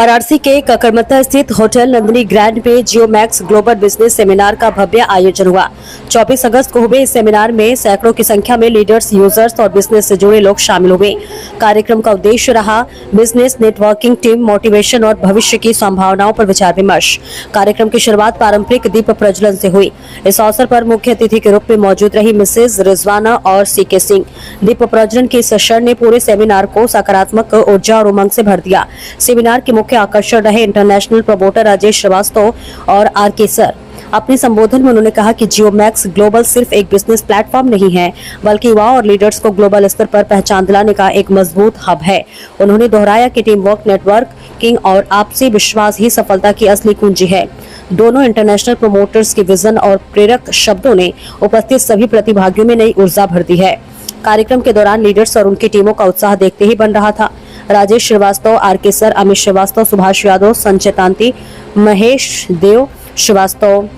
वाराणसी के ककरमत्ता स्थित hotel Nandini grand में जियो मैक्स ग्लोबल बिजनेस सेमिनार का भव्य आयोजन हुआ। 24 अगस्त को हुए इस सेमिनार में सैकड़ों की संख्या में लीडर्स, यूजर्स और बिजनेस से जुड़े लोग शामिल हुए। कार्यक्रम का उद्देश्य रहा बिजनेस नेटवर्किंग, टीम मोटिवेशन और भविष्य की संभावनाओं पर विचार विमर्श। कार्यक्रम की शुरुआत पारंपरिक दीप प्रज्वलन से हुई। इस अवसर पर मुख्य अतिथि के रूप में मौजूद रही मिसेज रिजवाना और सीके सिंह। दीप प्रज्वलन के इस क्षण ने पूरे सेमिनार को सकारात्मक ऊर्जा और उमंग से भर दिया। सेमिनार के मुख्य आकर्षण रहे इंटरनेशनल प्रमोटर राजेश श्रीवास्तव और आर.के. सर। अपने संबोधन में उन्होंने कहा कि जियो मैक्स ग्लोबल सिर्फ एक बिजनेस प्लेटफॉर्म नहीं है, बल्कि युवाओं और लीडर्स को ग्लोबल स्तर पर पहचान दिलाने का एक मजबूत हब है। उन्होंने दोहराया कि टीम वर्क, नेटवर्किंग और आपसी विश्वास ही सफलता की असली कुंजी है। दोनों इंटरनेशनल प्रमोटर्स के विजन और प्रेरक शब्दों ने उपस्थित सभी प्रतिभागियों में नई ऊर्जा भर दी है। कार्यक्रम के दौरान लीडर्स और उनकी टीमों का उत्साह देखते ही बन रहा था। राजेश श्रीवास्तव, आर.के. सर, अमित श्रीवास्तव, सुभाष यादव, संजय तांती, महेश देव श्रीवास्तव,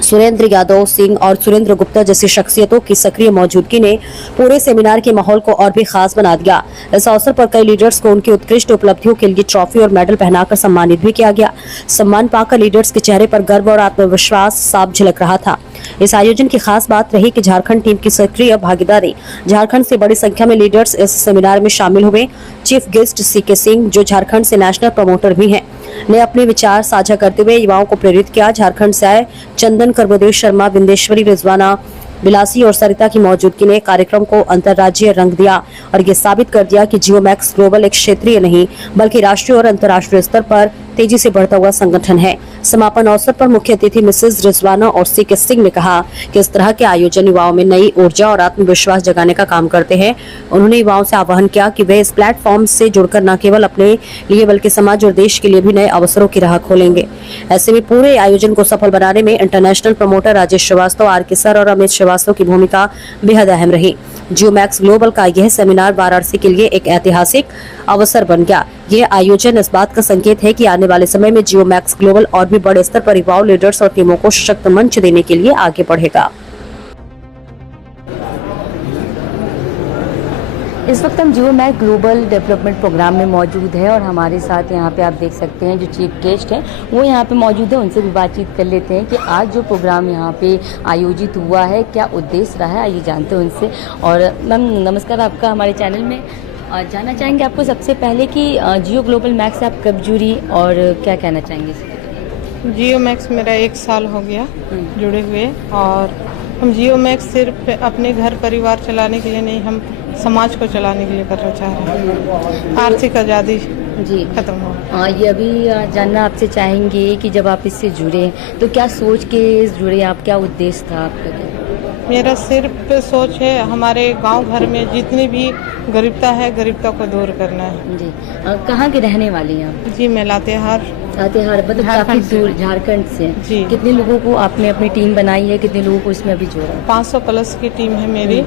सुरेंद्र यादव सिंह और सुरेंद्र गुप्ता जैसी शख्सियतों की सक्रिय मौजूदगी ने पूरे सेमिनार के माहौल को और भी खास बना दिया। इस अवसर पर कई लीडर्स को उनकी उत्कृष्ट उपलब्धियों के लिए ट्रॉफी और मेडल पहनाकर सम्मानित भी किया गया। सम्मान पाकर लीडर्स के चेहरे पर गर्व और आत्मविश्वास साफ झलक रहा था। इस आयोजन की खास बात रही कि झारखंड टीम की सक्रिय भागीदारी। झारखंड से बड़ी संख्या में लीडर्स इस सेमिनार में शामिल हुए। चीफ गेस्ट सीके सिंह, जो झारखंड से नेशनल प्रमोटर भी हैं, ने अपने विचार साझा करते हुए युवाओं को प्रेरित किया। झारखंड से आए चंदन, कर्मदेव शर्मा, विंदेश्वरी, रिजवाना, बिलासी और सरिता की मौजूदगी ने कार्यक्रम को अंतर्राज्यीय रंग दिया और ये साबित कर दिया कि जियो मैक्स ग्लोबल एक क्षेत्रीय नहीं बल्कि राष्ट्रीय और अंतर्राष्ट्रीय स्तर पर तेजी से बढ़ता हुआ संगठन है। समापन अवसर पर मुख्य अतिथि मिसेज रिजवाना और सीके सिंह ने कहा कि इस तरह के आयोजन युवाओं में नई ऊर्जा और आत्मविश्वास जगाने का काम करते हैं। उन्होंने युवाओं से आह्वान किया कि वे इस प्लेटफॉर्म से जुड़कर न केवल अपने लिए बल्कि समाज और देश के लिए भी नए अवसरों की राह खोलेंगे। ऐसे में पूरे आयोजन को सफल बनाने में international promoter Rajesh Srivastava, R K. Sir और अमित श्रीवास्तव की भूमिका बेहद अहम रही। जियो मैक्स ग्लोबल का यह सेमिनार वाराणसी के लिए एक ऐतिहासिक अवसर बन गया। यह आयोजन इस बात का संकेत है कि आने वाले समय में जियो मैक्स ग्लोबल और भी बड़े स्तर पर युवाओं, लीडर्स और टीमों को सशक्त मंच देने के लिए आगे बढ़ेगा। इस वक्त हम जियो मैक्स ग्लोबल डेवलपमेंट प्रोग्राम में मौजूद है और हमारे साथ यहाँ पे आप देख सकते हैं जो चीफ गेस्ट हैं वो यहाँ पे मौजूद है। उनसे भी बातचीत कर लेते हैं कि आज जो प्रोग्राम यहाँ पे आयोजित हुआ है क्या उद्देश्य रहा है, आइए जानते हैं उनसे। और मैम नमस्कार, आपका हमारे चैनल में जानना चाहेंगे आपको सबसे पहले कि जियो ग्लोबल मैक्स आप कब जुड़ी और क्या कहना चाहेंगे? जियो मैक्स मेरा 1 साल हो गया जुड़े हुए और हम जियो मैक्स सिर्फ अपने घर परिवार चलाने के लिए नहीं, हम समाज को चलाने के लिए करना चाह रहे हैं। आर्थिक आज़ादी जी खत्म हो। ये अभी जानना आपसे चाहेंगे कि जब आप इससे जुड़े तो क्या सोच के जुड़े आप, क्या उद्देश्य था आपका? मेरा सिर्फ सोच है हमारे गांव घर में जितनी भी गरीबता है, गरीबता को दूर करना है। जी कहाँ के रहने वाली हैं आप? जी मैं लातेहार मतलब काफी दूर झारखंड से। जी। कितने लोगों को आपने अपनी टीम बनाई है, कितने लोगों को इसमें अभी जोड़ा? 500 प्लस की टीम है मेरी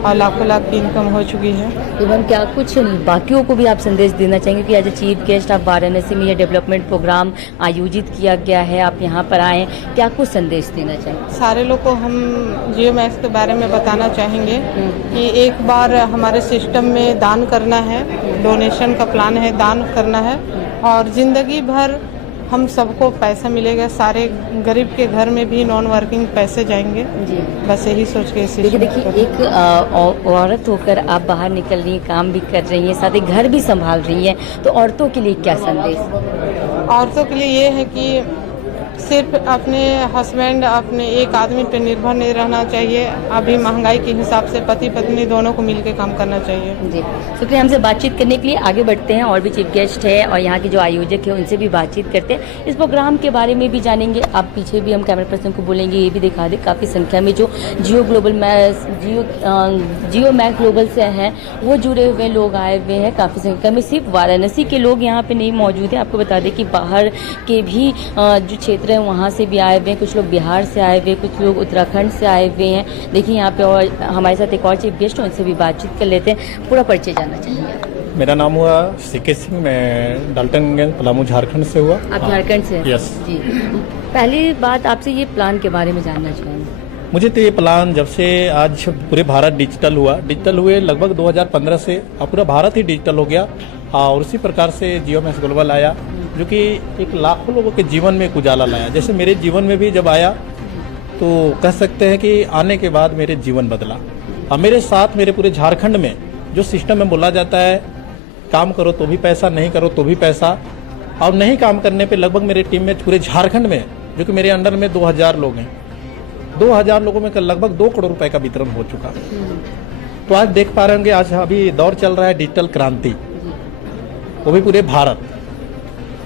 और लाखों लाख की इनकम हो चुकी है। एवं क्या कुछ बाकियों को भी आप संदेश देना चाहेंगे कि एज ए चीफ गेस्ट आप वाराणसी में ये डेवलपमेंट प्रोग्राम आयोजित किया गया है, आप यहाँ पर आए, क्या कुछ संदेश देना चाहेंगे? सारे लोग को हम जियो मैक्स के बारे में बताना चाहेंगे कि एक बार हमारे सिस्टम में दान करना है, डोनेशन का प्लान है, दान करना है और ज़िंदगी भर हम सबको पैसा मिलेगा। सारे गरीब के घर में भी नॉन वर्किंग पैसे जाएंगे। जी बस यही सोच के देखिए एक औरत होकर आप बाहर निकल रही हैं, काम भी कर रही हैं, साथ ही घर भी संभाल रही हैं, तो औरतों के लिए क्या संदेश? औरतों के लिए ये है कि सिर्फ अपने हस्बैंड, अपने एक आदमी पर निर्भर नहीं रहना चाहिए। अभी महंगाई के हिसाब से पति पत्नी दोनों को मिलकर काम करना चाहिए। जी शुक्रिया। हमसे बातचीत करने के लिए आगे बढ़ते हैं, और भी चीफ गेस्ट है और यहाँ के जो आयोजक है उनसे भी बातचीत करते हैं, इस प्रोग्राम के बारे में भी जानेंगे। आप पीछे भी हम कैमरा पर्सन को बोलेंगे ये भी दिखा दे, काफ़ी संख्या में जो जियो मैक्स ग्लोबल से हैं वो जुड़े हुए लोग आए हुए हैं। काफ़ी संख्या में सिर्फ वाराणसी के लोग यहाँ पे नहीं मौजूद हैं, आपको बता दें कि बाहर के भी जो क्षेत्र है वहाँ से भी आए हुए हैं, कुछ लोग बिहार से आए हुए, कुछ लोग उत्तराखंड से आए हुए हैं। देखिए यहाँ पे और हमारे साथ एक और चीफ गेस्ट है, उनसे भी बातचीत कर लेते हैं, पूरा परिचय जानना चाहेंगे। मेरा नाम हुआ सीके सिंह, मैं डाल्टनगंज पलामू झारखंड से हुआ। आप झारखंड से? यस जी। पहली बात आपसे ये प्लान के बारे में जानना चाहेंगे। मुझे तो ये प्लान जब से आज पूरे भारत डिजिटल हुए लगभग 2015 से अब पूरा भारत ही डिजिटल हो गया और उसी प्रकार से जियो मैक्स ग्लोबल आया जो कि एक लाखों लोगों के जीवन में एक उजाला लाया। जैसे मेरे जीवन में भी जब आया तो कह सकते हैं कि आने के बाद मेरे जीवन बदला। और मेरे साथ मेरे पूरे झारखंड में जो सिस्टम में बोला जाता है काम करो तो भी पैसा, नहीं करो तो भी पैसा, और नहीं काम करने पे लगभग मेरे टीम में पूरे झारखंड में, जो कि मेरे अंडर में 2000 लोग हैं, 2000 लोगों में लगभग 2 करोड़ रुपए का वितरण हो चुका। तो आज देख पा रहे होंगे, आज अभी दौर चल रहा है डिजिटल क्रांति, वो भी पूरे भारत।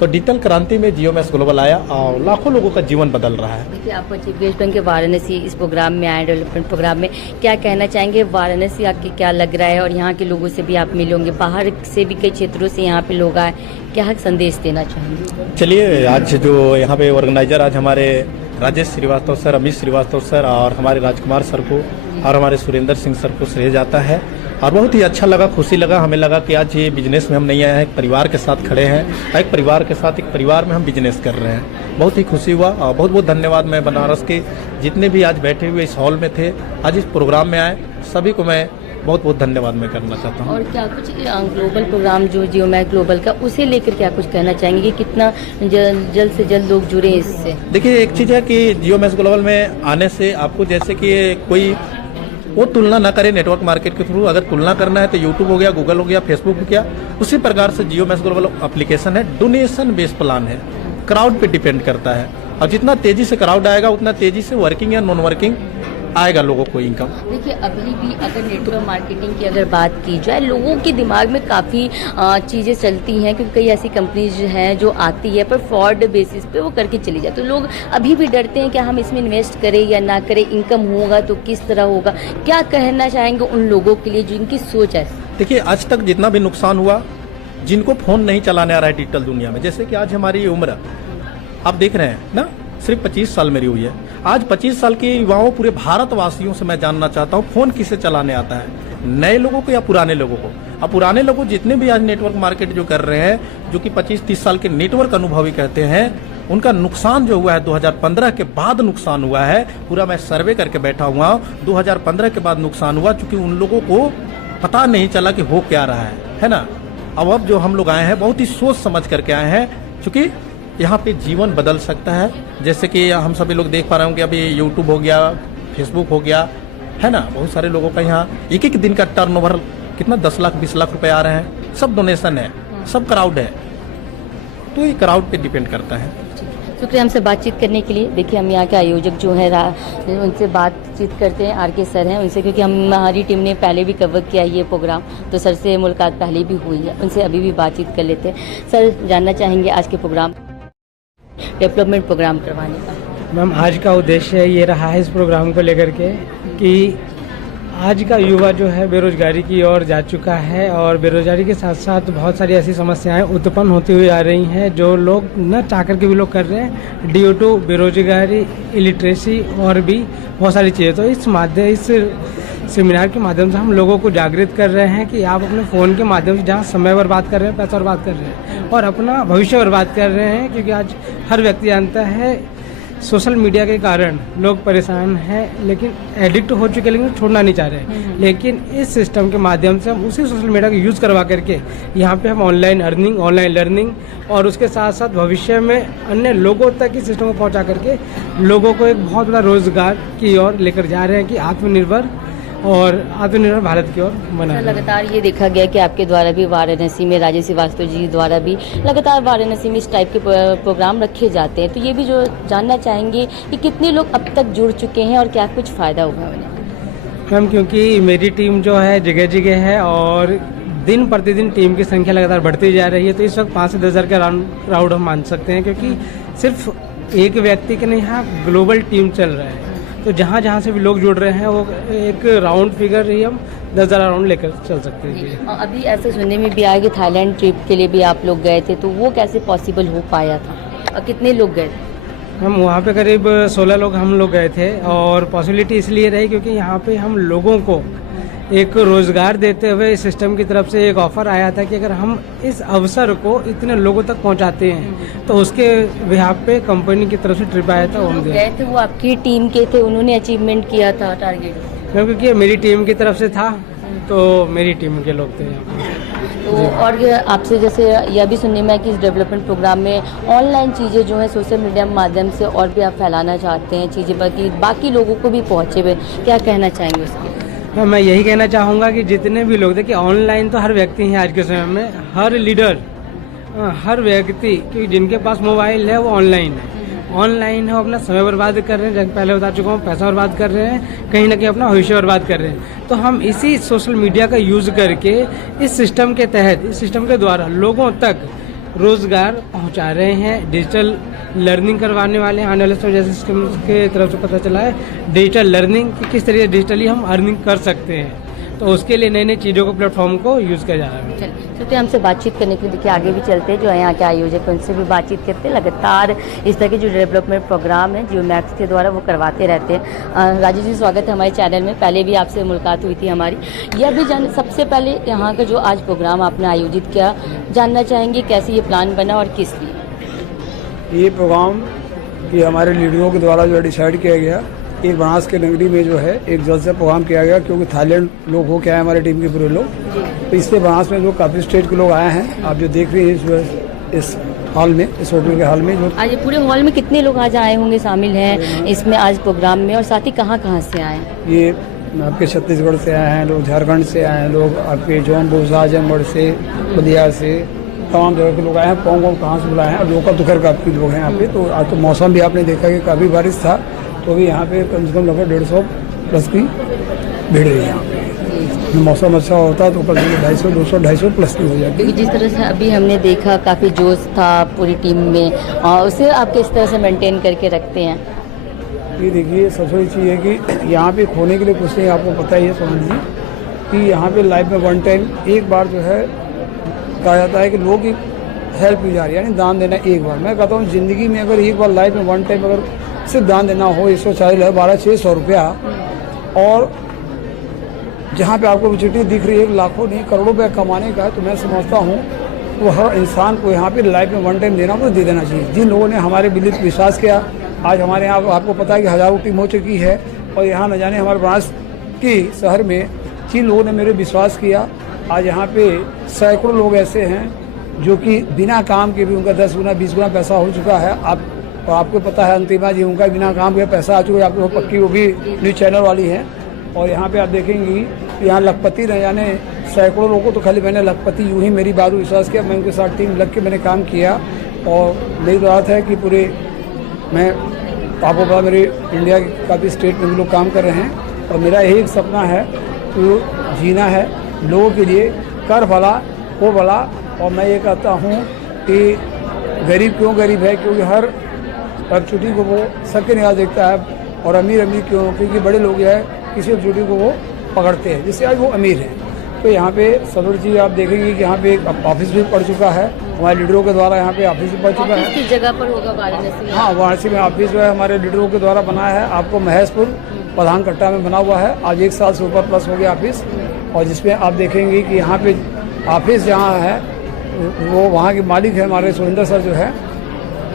तो डिजिटल क्रांति में जियो मैक्स ग्लोबल आया और लाखों लोगों का जीवन बदल रहा है। देखिए, आपको चीफ गेस्ट बन के वाराणसी इस प्रोग्राम में आए, डेवलपमेंट प्रोग्राम में, क्या कहना चाहेंगे? वाराणसी आपके क्या लग रहा है? और यहाँ के लोगों से भी आप मिले होंगे, बाहर से भी कई क्षेत्रों से यहाँ पे लोग आए, क्या संदेश देना चाहेंगे? चलिए, आज जो यहाँ पे ऑर्गेनाइजर आज हमारे राजेश श्रीवास्तव सर, अमित श्रीवास्तव सर और हमारे राजकुमार सर को और हमारे सुरेंद्र सिंह सर को श्रेय जाता है। और बहुत ही अच्छा लगा, खुशी लगा, हमें लगा कि आज ये बिजनेस में हम नहीं आए हैं, एक परिवार के साथ खड़े हैं, एक परिवार के साथ एक परिवार में हम बिजनेस कर रहे हैं। बहुत ही खुशी हुआ और बहुत बहुत धन्यवाद मैं बनारस के जितने भी आज बैठे हुए इस हॉल में थे, आज इस प्रोग्राम में आए, सभी को मैं बहुत बहुत धन्यवाद मैं करना चाहता हूँ। और क्या कुछ ग्लोबल प्रोग्राम जो जियो मैक्स ग्लोबल का, उसे लेकर क्या कुछ कहना चाहेंगे कि कितना जल्द से जल्द लोग जुड़े इससे? देखिए, एक चीज़ है कि जियो मैक्स ग्लोबल में आने से आपको जैसे कि कोई वो तुलना ना करे नेटवर्क मार्केट के थ्रू। अगर तुलना करना है तो यूट्यूब हो गया, गूगल हो गया, फेसबुक हो गया, उसी प्रकार से जियो मैक्स ग्लोबल एप्लीकेशन है, डोनेशन बेस्ड प्लान है, क्राउड पे डिपेंड करता है। और जितना तेजी से क्राउड आएगा उतना तेजी से वर्किंग या नॉन वर्किंग आएगा लोगों को इनकम। देखिए, अभी भी अगर नेटवर्क मार्केटिंग की अगर बात की जाए, लोगों के दिमाग में काफ़ी चीज़ें चलती हैं, क्योंकि कई ऐसी कंपनीज हैं जो आती है पर फ्रॉड बेसिस पे वो करके चली जाती है। तो लोग अभी भी डरते हैं कि हम इसमें इन्वेस्ट करें या ना करें, इनकम होगा तो किस तरह होगा। क्या कहना चाहेंगे उन लोगों के लिए जिनकी सोच है? देखिए, आज तक जितना भी नुकसान हुआ, जिनको फोन नहीं चलाने आ रहा है डिजिटल दुनिया में, जैसे कि आज हमारी उम्र आप देख रहे हैं ना, सिर्फ 25 साल मेरी हुई है। आज 25 साल के युवाओं, पूरे भारतवासियों से मैं जानना चाहता हूँ, फोन किसे चलाने आता है, नए लोगों को या पुराने लोगों को? अब पुराने लोगों जितने भी आज नेटवर्क मार्केट जो कर रहे हैं, जो कि 25-30 साल के नेटवर्क अनुभवी कहते हैं, उनका नुकसान जो हुआ है 2015 के बाद नुकसान हुआ है। पूरा मैं सर्वे करके बैठा हुआ हूँ, 2015 के बाद नुकसान हुआ, चूंकि उन लोगों को पता नहीं चला कि हो क्या रहा है ना। अब जो हम लोग आए हैं बहुत ही सोच समझ करके आए हैं, चूंकि यहाँ पे जीवन बदल सकता है। जैसे कि हम सभी लोग देख पा रहे होंगे, अभी यूट्यूब हो गया, फेसबुक हो गया, है ना, बहुत सारे लोगों का यहाँ एक दिन का टर्नओवर कितना 10 लाख 20 लाख रुपए आ रहे हैं, सब डोनेशन है, सब क्राउड है। तो ये क्राउड पे डिपेंड करता है। शुक्रिया हमसे बातचीत करने के लिए। देखिए, हम यहाँ के आयोजक जो है उनसे बातचीत करते हैं, आर.के. सर हैं उनसे, क्योंकि हमारी टीम ने पहले भी कवर किया ये प्रोग्राम, तो सर से मुलाकात पहले भी हुई है, उनसे अभी भी बातचीत कर लेते हैं। सर, जानना चाहेंगे आज के प्रोग्राम डेवलपमेंट प्रोग्राम करवाने का? मैम, आज का उद्देश्य ये रहा है इस प्रोग्राम को लेकर के कि आज का युवा जो है बेरोजगारी की ओर जा चुका है, और बेरोजगारी के साथ साथ बहुत सारी ऐसी समस्याएं उत्पन्न होती हुई आ रही हैं जो लोग न चाह करके भी लोग कर रहे हैं, ड्यू टू बेरोजगारी, इलिटरेसी और भी बहुत सारी चीज़ें। तो इस सेमिनार के माध्यम से हम लोगों को जागृत कर रहे हैं कि आप अपने फ़ोन के माध्यम से जहाँ समय बर्बाद कर रहे हैं, पैसा बर्बाद कर रहे हैं और अपना भविष्य बर्बाद कर रहे हैं, क्योंकि आज हर व्यक्ति जानता है सोशल मीडिया के कारण लोग परेशान हैं, लेकिन एडिक्ट हो चुके, लेकिन छोड़ना नहीं चाह रहे। लेकिन इस सिस्टम के माध्यम से हम उसी सोशल मीडिया का यूज़ करवा करके यहाँ पे हम ऑनलाइन अर्निंग, ऑनलाइन लर्निंग और उसके साथ साथ भविष्य में अन्य लोगों तक इस सिस्टम को पहुँचा करके लोगों को एक बहुत बड़ा रोजगार की ओर लेकर जा रहे हैं कि आत्मनिर्भर भारत की ओर बना। लगातार ये देखा गया कि आपके द्वारा भी वाराणसी में, राजेश श्रीवास्तव जी द्वारा भी लगातार वाराणसी में इस टाइप के प्रोग्राम रखे जाते हैं। तो ये भी जो जानना चाहेंगे कि कितने लोग अब तक जुड़ चुके हैं और क्या कुछ फ़ायदा हुआ उन्हें? मैम, क्योंकि मेरी टीम जो है जगह जगह है और दिन प्रतिदिन टीम की संख्या लगातार बढ़ती जा रही है, तो इस वक्त 5 से 10 हज़ार का क्राउड हम मान सकते हैं, क्योंकि सिर्फ एक व्यक्ति के नहीं, यहाँ ग्लोबल टीम चल रहा है। तो जहाँ जहाँ से भी लोग जुड़ रहे हैं, वो एक राउंड फिगर ही हम 10,000 राउंड लेकर चल सकते हैं। अभी ऐसे सुनने में भी आया कि थाईलैंड ट्रिप के लिए भी आप लोग गए थे, तो वो कैसे पॉसिबल हो पाया था और कितने लोग गए थे? हम वहाँ पे करीब 16 लोग हम लोग गए थे, और पॉसिबिलिटी इसलिए रही क्योंकि यहाँ पे हम लोगों को एक रोजगार देते हुए इस सिस्टम की तरफ से एक ऑफर आया था कि अगर हम इस अवसर को इतने लोगों तक पहुंचाते हैं तो उसके बिहाफ पे कंपनी की तरफ से ट्रिप आया था। हम गए थे, वो आपकी टीम के थे, उन्होंने अचीवमेंट किया था टारगेट? क्योंकि मेरी टीम की तरफ से था, तो मेरी टीम के लोग थे यहाँ पे। तो और ये आपसे जैसे यह भी सुनने में है कि इस डेवलपमेंट प्रोग्राम में ऑनलाइन चीज़ें जो है सोशल मीडिया के माध्यम से और भी आप फैलाना चाहते हैं चीज़ें, बाकी लोगों को भी पहुँचे हुए, क्या कहना चाहेंगे उसके? मैं यही कहना चाहूँगा कि जितने भी लोग देखिए, ऑनलाइन तो हर व्यक्ति हैं आज के समय में, हर लीडर, हर व्यक्ति, क्योंकि जिनके पास मोबाइल है वो ऑनलाइन है, ऑनलाइन है, वो अपना समय बर्बाद कर रहे हैं, जैसे पहले बता चुका हूँ, पैसा बर्बाद कर रहे हैं, कहीं ना कहीं अपना भविष्य बर्बाद कर रहे हैं। तो हम इसी सोशल मीडिया का यूज़ करके इस सिस्टम के तहत, इस सिस्टम के द्वारा लोगों तक रोजगार पहुंचा रहे हैं, डिजिटल लर्निंग करवाने वाले हैं। आने वाले समय जैसे सिस्टम के तरफ से पता चला है डिजिटल लर्निंग कि किस तरीके डिजिटली हम अर्निंग कर सकते हैं, तो उसके लिए नई नई चीज़ों को, प्लेटफॉर्म को यूज़ किया जा रहा है। चलिए हमसे बातचीत करने के लिए देखिए आगे भी चलते हैं, जो है यहाँ के आयोजक हैं उनसे भी बातचीत करते हैं। लगातार इस तरह के जो डेवलपमेंट प्रोग्राम है जियो मैक्स के द्वारा वो करवाते रहते हैं। राजेश जी, स्वागत है हमारे चैनल में। पहले भी आपसे मुलाकात हुई थी हमारी। यह भी सबसे पहले यहाँ का जो आज प्रोग्राम आपने आयोजित किया, जानना चाहेंगे कैसे ये प्लान बना और किस लिए? ये प्रोग्राम ये हमारे लीडरों के द्वारा जो डिसाइड किया गया, एक बनास के नगरी में जो है एक जलसा प्रोग्राम किया गया, क्योंकि थाईलैंड लोग हो के आए हमारे टीम के पूरे लोग, तो इससे बनास में जो काफ़ी स्टेट के लोग आए हैं। आप जो देख रहे हैं इस हॉल में, इस होटल के हॉल में, जो आज पूरे हॉल में कितने लोग आज आए होंगे, शामिल हैं इसमें आज प्रोग्राम में, और साथ ही कहाँ कहाँ से आए? ये आपके छत्तीसगढ़ से आए हैं लोग, झारखंड से आए हैं लोग, आपके जौनपुर, आजमगढ़ से, बलिया से, तमाम जगह के लोग आए हैं। पोंग कहाँ से बुलाए हैं, और लोग का तो खैर काफ़ी लोग हैं यहाँ पे। तो आज तो मौसम भी आपने देखा कि काफ़ी बारिश था, तो भी यहाँ पे कम से कम लगभग 150 प्लस की भीड़ है यहाँ पे। मौसम अच्छा होता तो कल 250 प्लस की हो जाती। क्योंकि जिस तरह से अभी हमने देखा काफ़ी जोश था पूरी टीम में, और उसे आप किस तरह से मेंटेन करके रखते हैं? ये देखिए, सबसे बड़ी चीज़ है कि यहाँ पे खोने के लिए कुछ नहीं, आपको पता ही है सोनल जी, कि यहाँ पे लाइफ में वन टाइम एक बार जो है कहा जाता है कि लोगों की हेल्प की जा रही है, यानी दान देना एक बार। मैं कहता हूँ ज़िंदगी में अगर एक बार लाइफ में वन टाइम अगर सिर्फ दान देना हो, 140 1200 रुपया, और जहाँ पे आपको अपॉर्चुनिटी दिख रही है लाखों नहीं करोड़ों रुपया कमाने का, तो मैं समझता हूँ तो हर इंसान को यहाँ पे लाइफ में वन टाइम देना को दे देना चाहिए। जिन लोगों ने हमारे बिल्कुल विश्वास किया, आज हमारे यहाँ आपको पता है कि हज़ारों टीम हो चुकी है, और यहाँ न जाने हमारे बनास की शहर में जिन लोगों ने मेरे विश्वास किया, आज यहाँ पे सैकड़ों लोग ऐसे हैं जो कि बिना काम के भी उनका 10 गुना 20 गुना पैसा हो चुका है। और आपको पता है अंतिमा जी, उनका बिना काम के पैसा आ चुका है, आपको पक्की, वो भी न्यूज़ चैनल वाली है। और यहाँ पे आप देखेंगी यहाँ लखपति न जाने सैकड़ों लोगों को, तो खाली मैंने लखपति यूँ ही मेरी बात विश्वास किया, मैं उनके साथ टीम लग के मैंने काम किया। और मेरी बात है कि पूरे मैं आपको पता मेरे इंडिया के काफ़ी स्टेट में भी लोग काम कर रहे हैं, और मेरा यही एक सपना है कि जीना है लोगों के लिए, कर भला हो भला। और मैं ये कहता हूँ कि गरीब क्यों गरीब है, क्योंकि हर अपॉर्चुनिटी को वो सबके निगाह देखता है, और अमीर क्यों, क्योंकि बड़े लोग जो है किसी अपॉर्चुनिटी को वो पकड़ते हैं, जिससे आज वो अमीर हैं। तो यहाँ पे सरोज जी आप देखेंगे कि यहाँ पे एक ऑफिस भी पड़ चुका है, हमारे लीडरों के द्वारा यहाँ पे ऑफिस भी पड़ चुका है। किस जगह पर होगा? वाराणसी? हाँ, वाराणसी में ऑफिस जो है हमारे लीडरों के द्वारा बनाया है। आपको महेशपुर प्रधान कट्टा में बना हुआ है, आज 1 साल से ऊपर प्लस हो गया ऑफिस। और जिसमें आप देखेंगे कि यहाँ पे ऑफिस जहाँ है वो वहाँ के मालिक है हमारे सुरेंद्र सर जो है,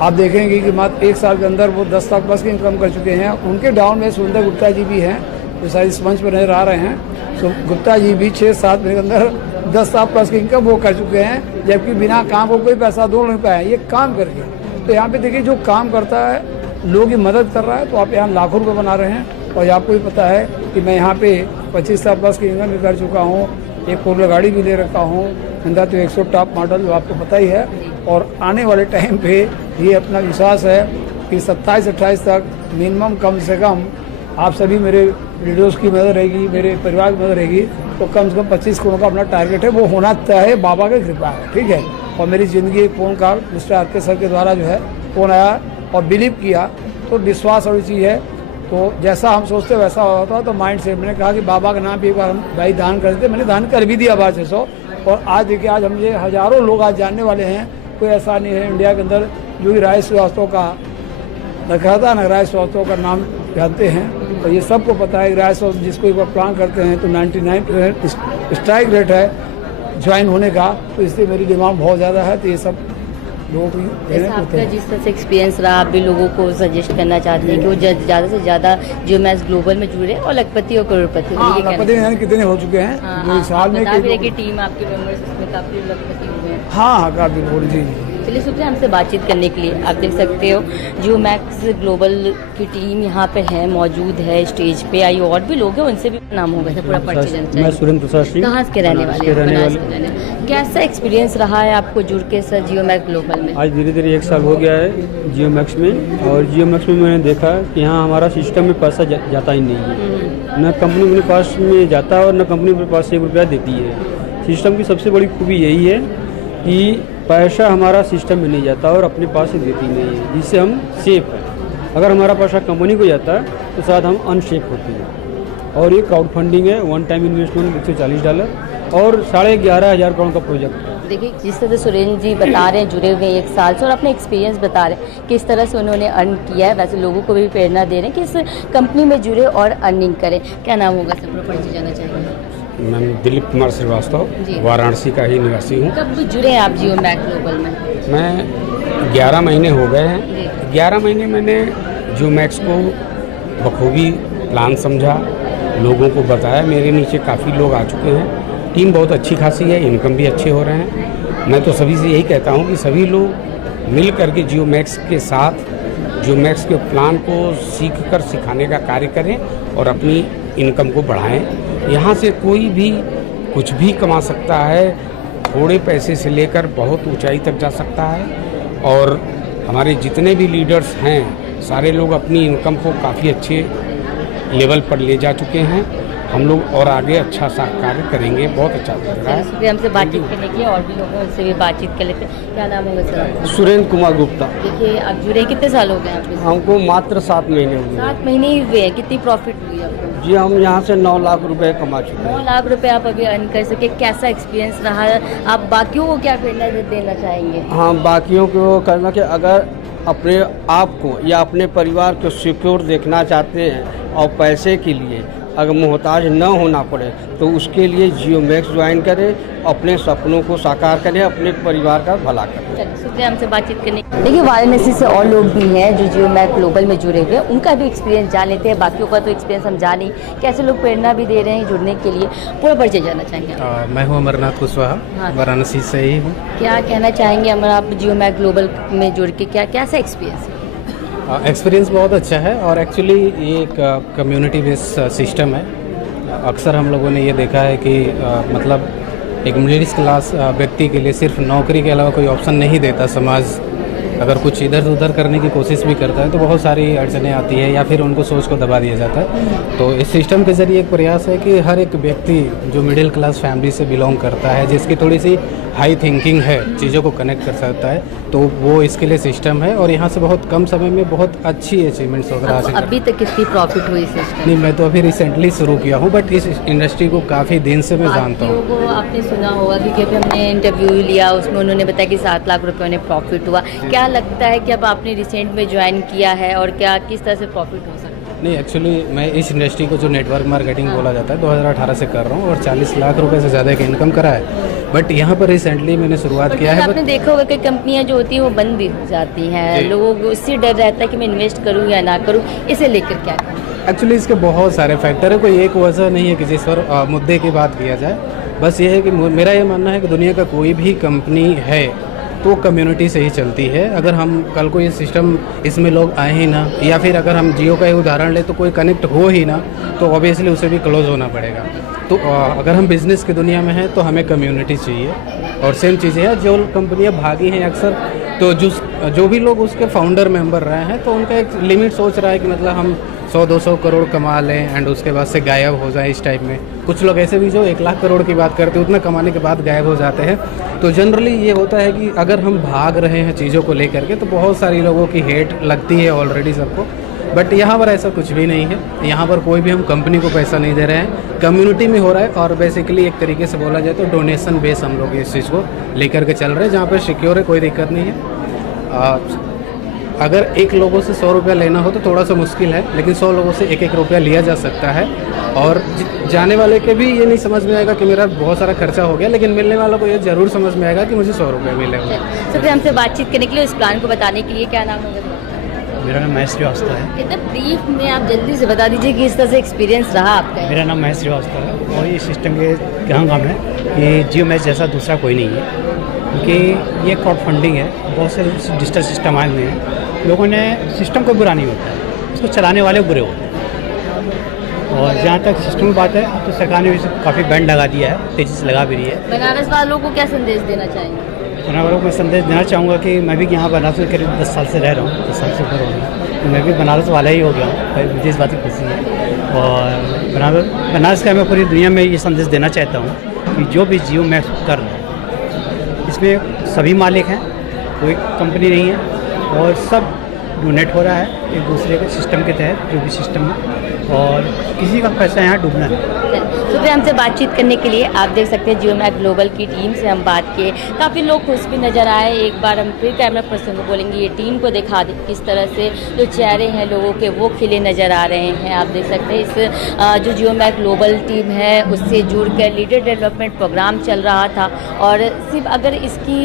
आप देखेंगे कि मात्र 1 साल के अंदर वो 10 लाख प्लस की इनकम कर चुके हैं। उनके डाउन में सुरेंद्र गुप्ता जी भी हैं, जो शायद इस मंच पर नजर आ रहे हैं। तो गुप्ता जी भी 6-7 महीने के अंदर 10 लाख प्लस की इनकम वो कर चुके हैं, जबकि बिना काम को कोई पैसा दो नहीं पाए, ये काम करके। तो यहाँ पे देखिए, जो काम करता है लोगों की मदद कर रहा है, तो आप यहाँ लाखों रुपये बना रहे हैं। और आपको भी पता है कि मैं यहाँ पे 25 लाख प्लस की इनकम भी कर चुका हूँ, एक 4 गाड़ी भी ले रखा हूँ, अंदर तो 100 टॉप मॉडल, जो आपको पता ही है। और आने वाले टाइम पे ये अपना विश्वास है कि 27-28 तक मिनिमम कम से कम आप सभी मेरे लीडर्स की मदद रहेगी, मेरे परिवार की मदद रहेगी, तो कम से कम 25 करोड़ का अपना टारगेट है, वो होना तय है, बाबा की कृपा है, ठीक है। और मेरी ज़िंदगी एक फ़ोन कॉल मिस्टर आर के सर के द्वारा जो है फ़ोन आया और बिलीव किया, तो विश्वास वाली चीज़ है। तो जैसा हम सोचते वैसा होता, तो माइंड से मैंने कहा कि बाबा का नाम भी एक बार हम भाई दान कर देते, मैंने दान कर भी दिया 1200। और आज देखिए, आज हम ये हज़ारों लोग आज जानने वाले हैं, कोई ऐसा नहीं है इंडिया के अंदर जो राय श्रीवास्तव का रखा था ना, राय श्रीवास्तव का नाम जानते हैं। तो ये सबको पता है राय श्रीवास्तव जिसको एक बार प्लान करते हैं तो 99% स्ट्राइक रेट है ज्वाइन होने का, तो इसलिए मेरी डिमांड बहुत ज़्यादा है। तो ये सब लोगों को आपका जिस तरह से एक्सपीरियंस रहा, आप भी लोगों को सजेस्ट करना चाहते हैं कि वो ज़्यादा से ज़्यादा जियो मैक्स ग्लोबल में जुड़े और लखपति और करोड़पति। हाँ, लखपति कितने हो चुके हैं, जो इस साल में टीम आपके मेंबर्स काफ़ी लखपति हुए हैं। हाँ काफ़ी लोग जी जी। चलिए शुक्रिया हमसे बातचीत करने के लिए। आप देख सकते हो जियो मैक्स ग्लोबल की टीम यहाँ पे है, मौजूद है स्टेज पे। आई और भी लोग हैं, उनसे भी नाम होगा सर, पूरा परिचय जानना चाहिए। मैं सुरेंद्र प्रसाद सिंह, कहाँ के रहने वाले हैं? बनारस के रहने वाले। कैसा एक्सपीरियंस रहा है आपको जुड़ के सर जियो मैक्स ग्लोबल में? आज धीरे धीरे 1 साल हो गया है जियो मैक्स में, और जियो मैक्स में मैंने देखा कि यहाँ हमारा सिस्टम में पैसा जाता ही नहीं है। न कंपनी मेरे पास में जाता है और न कंपनी मेरे पास 1 रुपया देती है। सिस्टम की सबसे बड़ी खूबी यही है कि पैसा हमारा सिस्टम में नहीं जाता और अपने पास से देती नहीं है, जिससे हम सेफ हैं। अगर हमारा पैसा कंपनी को जाता है तो शायद हम अनसेफ होते हैं। और ये क्राउड फंडिंग है, वन टाइम इन्वेस्टमेंट $140 और 11,500 करोड़ का प्रोजेक्ट है। देखिए जिस तरह से सुरेंद्र जी बता रहे हैं, जुड़े हुए 1 साल से और अपने एक्सपीरियंस बता रहे हैं किस तरह से उन्होंने अर्न किया है, वैसे लोगों को भी प्रेरणा दे रहे हैं कि इस कंपनी में जुड़े और अर्निंग करें। क्या नाम होगा सर, पूरा परिचय जानना चाहेंगे? मैं दिलीप कुमार श्रीवास्तव, जी। वाराणसी का ही निवासी हूँ। कब जुड़े हैं आप जियो मैक्स ग्लोबल में? मैं 11 महीने हो गए जी। हैं। 11 महीने मैंने जियो मैक्स को बखूबी प्लान समझा, लोगों को बताया। मेरे नीचे काफ़ी लोग आ चुके हैं, टीम बहुत अच्छी खासी है, इनकम भी अच्छे हो रहे हैं। मैं तो सभी से यही कहता हूँ कि सभी लोग मिल करके जियो मैक्स के साथ जियो मैक्स के प्लान को सीख कर सिखाने का कार्य करें और अपनी इनकम को बढ़ाएं। यहाँ से कोई भी कुछ भी कमा सकता है, थोड़े पैसे से लेकर बहुत ऊंचाई तक जा सकता है। और हमारे जितने भी लीडर्स हैं सारे लोग अपनी इनकम को काफ़ी अच्छे लेवल पर ले जा चुके हैं। हम लोग और आगे अच्छा सा कार्य करेंगे, बहुत अच्छा लग रहा है। शुक्रिया हमसे बातचीत करने की। और भी लोग हैं, उनसे भी बातचीत कर लेते हैं। क्या नाम होगा सर? सुरेंद्र कुमार गुप्ता। देखिए आप जुड़े कितने साल हो गए आपके? हमको मात्र 7 महीने हुए। 7 महीने ही हुए हैं। कितनी प्रॉफिट हुई आपको? जी हम यहाँ से 9 लाख रुपए कमा चुके 9 हैं। लाख रुपए आप अभी अर्न कर सके। कैसा एक्सपीरियंस रहा है? आप बाकियों को क्या प्रेरणा देना चाहेंगे? हाँ, बाकियों को करना कि अगर अपने आप को या अपने परिवार को सिक्योर देखना चाहते हैं और पैसे के लिए अगर मोहताज न होना पड़े तो उसके लिए जियो मैक्स ज्वाइन करें, अपने सपनों को साकार करें, अपने परिवार का भला करें। चलिए शुक्रिया हमसे बातचीत करने। देखिए वाराणसी से और लोग भी हैं जो जियो मैक्स ग्लोबल में जुड़े हुए हैं, उनका भी एक्सपीरियंस जान लेते हैं। बाकियों का तो एक्सपीरियंस हम जान ही, कैसे लोग प्रेरणा भी दे रहे हैं जुड़ने के लिए। पूरा परिचय जानना चाहेंगे? मैं हूँ अमरनाथ कुशवाहा, हाँ। वाराणसी से ही हूँ। क्या कहना चाहेंगे अमर, आप जियो मैक्स ग्लोबल में जुड़ के क्या कैसा एक्सपीरियंस है? एक्सपीरियंस बहुत अच्छा है और एक्चुअली ये एक कम्युनिटी बेस्ड सिस्टम है। अक्सर हम लोगों ने ये देखा है कि मतलब एक मिडिल क्लास व्यक्ति के लिए सिर्फ नौकरी के अलावा कोई ऑप्शन नहीं देता समाज। अगर कुछ इधर उधर करने की कोशिश भी करता है तो बहुत सारी अड़चनें आती है या फिर उनको सोच को दबा दिया जाता है। तो इस सिस्टम के ज़रिए एक प्रयास है कि हर एक व्यक्ति जो मिडिल क्लास फैमिली से बिलोंग करता है, जिसकी थोड़ी सी हाई थिंकिंग है, चीज़ों को कनेक्ट कर सकता है, तो वो इसके लिए सिस्टम है। और यहाँ से बहुत कम समय में बहुत अच्छी अचीवमेंट्स वगैरह हासिल अभी तक कितनी प्रॉफिट हुई सिस्टम? नहीं, मैं तो अभी रिसेंटली शुरू किया हूँ, बट इस इंडस्ट्री को काफ़ी दिन से मैं जानता हूँ। को आपने सुना होगा क्योंकि अभी हमने इंटरव्यू लिया, उसमें उन्होंने बताया कि 7 लाख रुपए उन्हें प्रॉफिट हुआ। क्या लगता है कि अब आपने रिसेंट में ज्वाइन किया है और क्या किस तरह से प्रॉफिट हो सकता है? नहीं, एक्चुअली मैं इस इंडस्ट्री को जो नेटवर्क मार्केटिंग बोला जाता है 2018 से कर रहा हूँ और 40 लाख रुपए से ज़्यादा की इनकम करा है। बट यहाँ पर रिसेंटली मैंने शुरुआत किया है। आपने देखा होगा कि कंपनियां जो होती हैं वो बंद भी हो जाती हैं, लोगों को उससे डर रहता है कि मैं इन्वेस्ट करूँ या ना करूँ, इसे लेकर क्या करें? एक्चुअली इसके बहुत सारे फैक्टर है, कोई एक वजह नहीं है कि जिस पर मुद्दे की बात किया जाए। बस ये है कि मेरा ये मानना है कि दुनिया का कोई भी कंपनी है तो कम्युनिटी से ही चलती है। अगर हम कल को ये सिस्टम इसमें लोग आए ही ना, या फिर अगर हम जियो का ही उदाहरण ले तो कोई कनेक्ट हो ही ना, तो ऑब्वियसली उसे भी क्लोज होना पड़ेगा। तो अगर हम बिज़नेस की दुनिया में हैं तो हमें कम्युनिटी चाहिए। और सेम चीज़ें हैं, जो कंपनियां भागी हैं अक्सर, तो जो भी लोग उसके फाउंडर मेंबर रहे हैं तो उनका एक लिमिट सोच रहा है कि मतलब हम 100-200 करोड़ कमा लें एंड उसके बाद से गायब हो जाए, इस टाइप में। कुछ लोग ऐसे भी जो 1 लाख करोड़ की बात करते हैं, उतना कमाने के बाद गायब हो जाते हैं। तो जनरली ये होता है कि अगर हम भाग रहे हैं चीज़ों को लेकर के तो बहुत सारी लोगों की हेट लगती है ऑलरेडी सबको। बट यहाँ पर ऐसा कुछ भी नहीं है। यहाँ पर कोई भी हम कंपनी को पैसा नहीं दे रहे हैं, कम्युनिटी में हो रहा है। और बेसिकली एक तरीके से बोला जाए तो डोनेशन बेस हम लोग इस चीज़ को लेकर के चल रहे हैं, जहाँ पर सिक्योर है, कोई दिक्कत नहीं है। अगर एक लोगों से 100 रुपया लेना हो तो थोड़ा सा मुश्किल है, लेकिन 100 लोगों से 1-1 रुपया लिया जा सकता है। और जाने वाले के भी ये नहीं समझ में आएगा कि मेरा बहुत सारा खर्चा हो गया, लेकिन मिलने वालों को ये ज़रूर समझ में आएगा कि मुझे 100 रुपये मिलेगा। सबसे हमसे बातचीत करने के लिए, इस प्लान को बताने के लिए, क्या नाम होगा? मेरा नाम महेश श्रीवास्तव है। कितना ब्रीफ में आप जल्दी से बता दीजिए कि इस तरह से एक्सपीरियंस रहा आपका? मेरा नाम महेश श्रीवास्तव है और ये सिस्टम के कहाँ काम है ये जियो मैक्स जैसा दूसरा कोई नहीं है, क्योंकि ये क्राउड फंडिंग है। बहुत से डिजिटल सिस्टम आए हुए हैं, लोगों ने सिस्टम को बुरा नहीं होता है, उसको चलाने वाले बुरे होते हैं। और जहाँ तक सिस्टम की बात है, अब तो सरकार ने भी काफ़ी बैंड लगा दिया है, तेज़ी से लगा भी रही है। बनारस वालों को क्या संदेश देना चाहेंगे? बनारस वालों को मैं संदेश देना चाहूँगा कि मैं भी यहाँ बनारस में करीब 10 साल से रह रहा हूँ, 10 साल से ऊपर हो गया, तो मैं भी बनारस वाला ही हो गया हूँ। मुझे इस बात की खुशी है। और बनारस का मैं पूरी दुनिया में ये संदेश देना चाहता हूँ कि जो भी जियो मैक्स कर रहे हैं, इसमें सभी मालिक हैं, कोई कंपनी नहीं है, और सब डोनेट हो रहा है एक दूसरे के सिस्टम के तहत, जो भी सिस्टम है, और किसी का पैसा यहाँ डूबना नहीं। सुबह हमसे बातचीत करने के लिए आप देख सकते हैं जियो मैक्स ग्लोबल की टीम से हम बात किए, काफ़ी लोग खुश भी नज़र आए। एक बार हम फिर कैमरा पर्सन को बोलेंगे ये टीम को दिखा दें किस तरह से जो चेहरे हैं लोगों के वो खिले नज़र आ रहे हैं। आप देख सकते हैं इस जो जियो मैक्स ग्लोबल टीम है उससे जुड़कर लीडर डेवलपमेंट प्रोग्राम चल रहा था, और सिर्फ अगर इसकी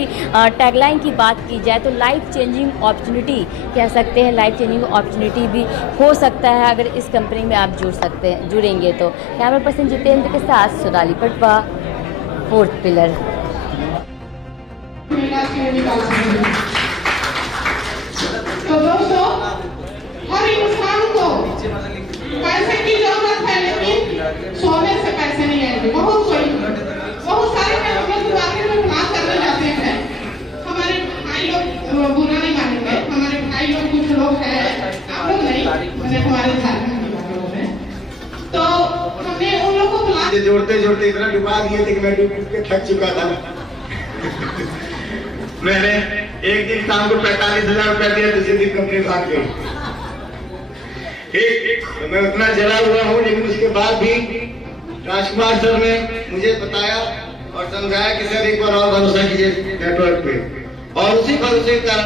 टैगलाइन की बात की जाए तो लाइफ चेंजिंग अपॉर्चुनिटी कह सकते हैं, लाइफ चेंजिंग अपॉर्चुनिटी भी हो सकता है अगर इस कंपनी में आप जुड़ेंगे तो। कैमरा पर्सन जितेंद्र के साथ सोनाली पटवा, 4th पिलर। तो दोस्तों, हर इंसान को पैसे की जरूरत है, लेकिन सोने से पैसे नहीं आएंगे। बहुत सारे हम लोग मार्केट में बात करने जाते हैं, हमारे भाई लोग बुरा नहीं मानेंगे, हमारे भाई लोग कुछ लोग हैं, आप लोग नहीं, मैंने हमारे झारखंड तो हमने उन लोगों को बुला जोड़ते जोड़ते इतना डुबा दिए थे कि मैं डूब के थक चुका था। मैंने एक दिन शाम को 45,000 रुपया दिया, दूसरे दिन कंपनी भाग गई। ठीक, तो मैं उतना जला हुआ हूँ, लेकिन उसके बाद भी राजकुमार सर ने मुझे बताया और समझाया कि सर एक बार और भरोसा कीजिए नेटवर्क पे, और उसी भरोसे के कारण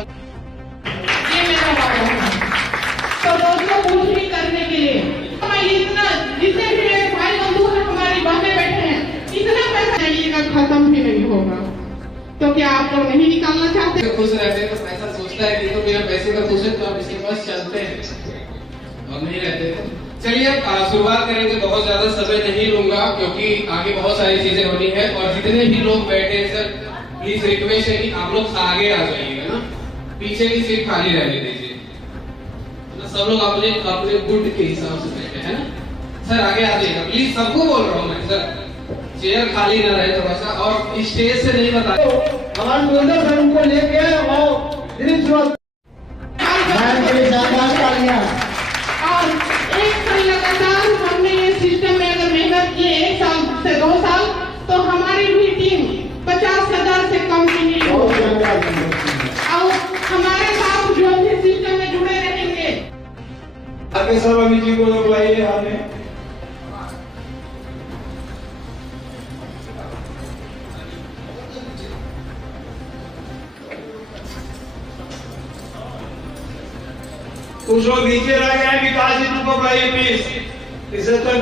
ये मेरा वादा है। तो दोस्तों, कुछ भी करने के लिए इतना, जितने भी मेरे भाई बंधु हैं, हमारी बहनें बैठे हैं, इतना पैसा चाहिएगा, खत्म भी नहीं होगा। तो क्या आप लोग नहीं निकालना चाहते? खुश रहते तो पैसा सोचता है कि तो मेरा पैसे का खुश है, तो आप इसके पास चलते हैं, और नहीं रहते तो चलिए शुरुआत करेंगे। बहुत ज्यादा समय नहीं लूंगा क्योंकि आगे बहुत सारी चीजें होनी है, और जितने भी लोग बैठे हैं सर, प्लीज रिक्वेस्ट है कि आप लोग आगे आ जाइएगा ना, पीछे की सीट खाली रहने दीजिए। सब लोग अपने गुड के हिसाब से बैठे हैं ना सर, आगे आ जाइएगा प्लीज, सबको बोल रहा हूँ मैं सर, चेयर खाली ना रहे थोड़ा सा, और स्टेज से नहीं बता हमारे गोल्डन सर उनको लेके और दिलीप शुरुआत और एक साल लगातार हमने ये सिस्टम में अगर मेहनत की, 1 साल से 2 साल, तो हमारी भी टीम 50,000 से कम की नहीं होगी, और हमारे साथ जो भी सिस्टम में जुड़े रहेंगे। आगे सब अमित जी को बुलाइए। हमें कुछ लोग नीचे रह गए, विकास जी को बुलाइए प्लीज, इसे तो